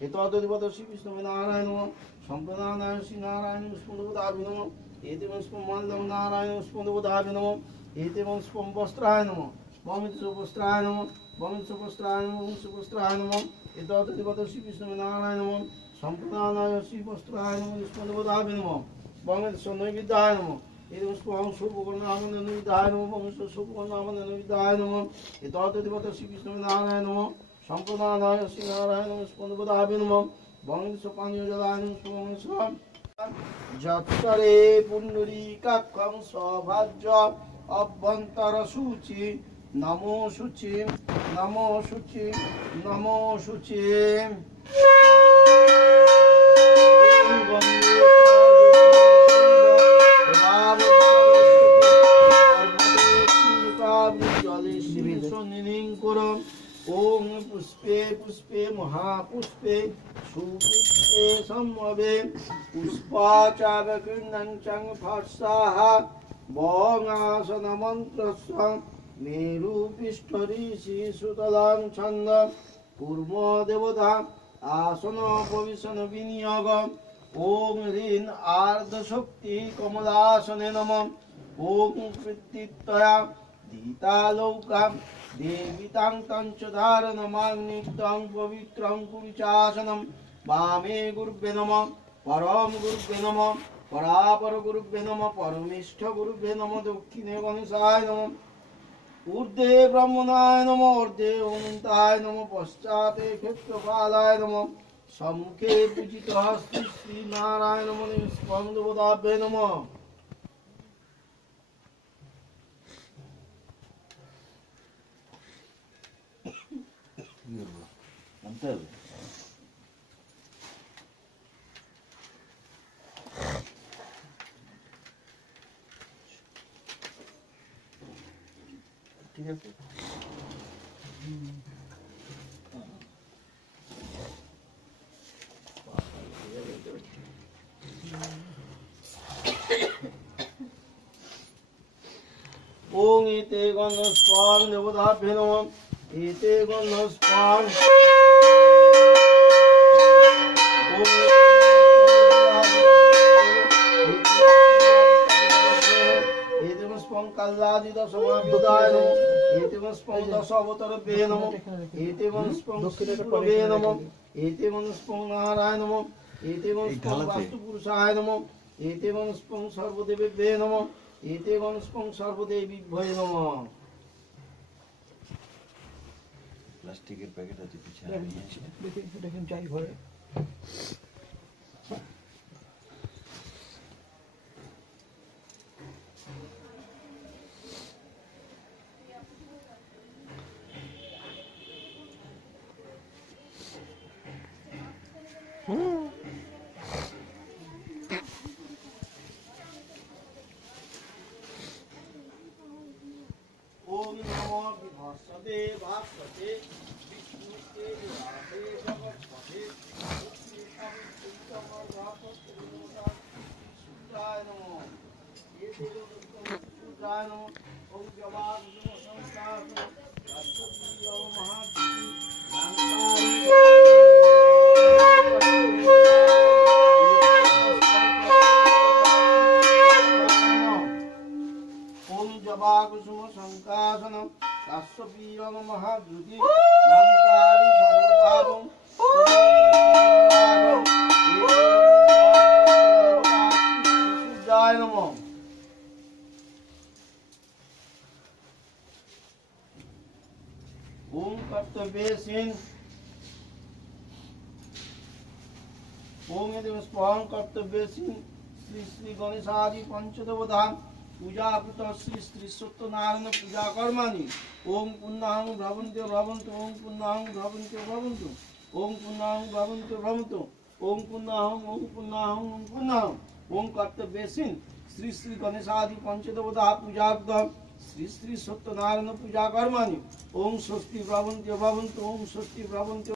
एतद्वद श्री विष्णु नारायण नमः संप्रदानाय श्री नारायण स्मृतबोधाभि नमः एतम स्पंदम नारायण स्मृतबोधाभि नमः एतम स्पं वस्त्राय नमः वमित सुवस्त्राय नमः वमित सुवस्त्राय नमः सुवस्त्राय नमः एतद्वद श्री विष्णु नारायण नमः संप्रदानाय श्री वस्त्राय नमः स्मृतबोधाभि नमः वमित सुनैवेद्याय नमः एतम स्पं शुभकर्णाम नैवेद्याय नमः वमित शुभकर्णाम नैवेद्याय नमः एतद्वद श्री विष्णु नारायण नमः संप्रदानाय श्री नारायण स्मृतबोधाभि नमः वमित सुपानीय जलाय नमः जत्तरे पुंडरीकाक्षं सौभाज्य अभ्यंतर शुचि नमो शुचि नमो शुचि नमो शुचि ओम पुष्पे पुष्पे महापुष्पे सुपुष्पे समवे पुष्पाचावकृन्नं चं फट्साः वोङासन मन्त्रस्व मेरुपृष्ठऋषि सुतलां छन्द कूर्म देवता आसन उपविशन विनियोग ओम ह्रीं आर्धशक्ति कमलासने नमः ओम कृत्तित्वया दीतालौका देवितां तञ्च धारणमाग्निक्तं पवित्रं कुरुचासनं वामे गुरुभ्ये नमः परम गुरुभ्ये नमः परापर गुरुभ्ये नमः परमेष्ठ गुरुभ्ये नमः दक्षिणे गणेशाय नमः ऊर्ध्वे ब्रह्मणाय नमः ऊर्ध्वे अनन्ताय नमः पश्चाते क्षेत्रपालाय नमः सम्मुखे पूजितः श्री नारायण मुनिं स्पन्दवदाभ्ये नमः अंतर ठीक है ओम एते गणस्पां देवताभ्ये नमः एते गणस्पां कल्लादित समाविदाय नमः एते स्पं दश अवतारभ्ये नमः एते स्पं शिवभ्ये नमः एते स्पं नारायण नमः एते स्पं वास्तुपुरुषाय नमः एते स्पं सर्वदेवेभ्ये नमः एते स्पं सर्वदेवीभ्ये नमः প্লাস্টিকের প্যাকেট আছে পিছে দেখেন যাই ঘরে ओम नमो विभस्ते भास्वते विष्णुते विराटे जगत्पते सुत्राय नमो ये सुत्राय नमो ओम जवाब संस्कार राष्ट्रप्रिय महादीप जबाकुसुम संकासनम काश्यपीयम महाद्रुति नांतारि सर्वपापम सुजाय नमः ओम कर्तव्येसिन ओम यदि स्पं कर्तव्येसिन श्री श्री गणेशादि पंचदेवता पूजा कृत श्री श्री सत्यनारायण पूजा कर्माणि ओम पुण्यं भवन्तु भवन्तु ओम पुण्यं भवन्तु भवन्तु ओम पुण्यं भवन्तु भवन्तु ओम पुण्यं ओम पुण्यं ओम पुण्यं ओम कर्तव्येसिन श्री श्री गणेशादि पंचदेवता पूजा कृत श्री श्री सत्यनारायण पूजा कर्माणि ओम स्वस्ति भवन्तु भवन्तु ओम स्वस्ति भवन्तु